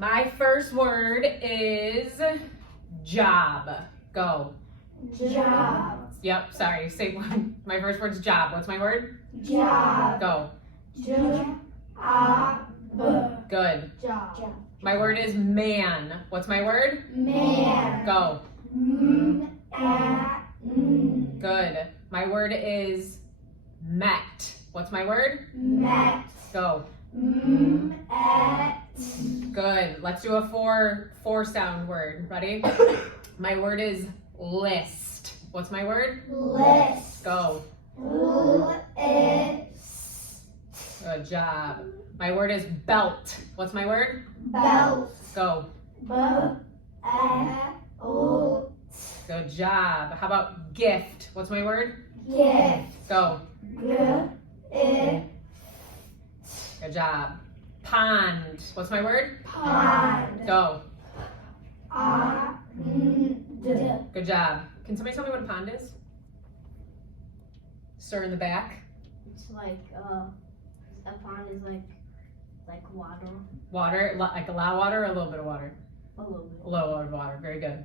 My first word is job. Go. Job. Yep, sorry. Say one. My first word's job. What's my word? Job. Go. Job. Good. Job. My word is man. What's my word? Man. Go. Man. Good. My word is met. What's my word? Met. Go. Met. Good. Let's do a four sound word. Ready? My word is list. What's my word? List. Go. List. Good job. My word is belt. What's my word? Belt. Go. Belt. Good job. How about gift? What's my word? Gift. Go. Gift. Good job. Pond. What's my word? Pond. Go. Pond. Good job. Can somebody tell me what a pond is? Sir in the back. It's like a pond is like water, Water, like a lot of water or a little bit of water? a little bit. A little bit of water. Very good.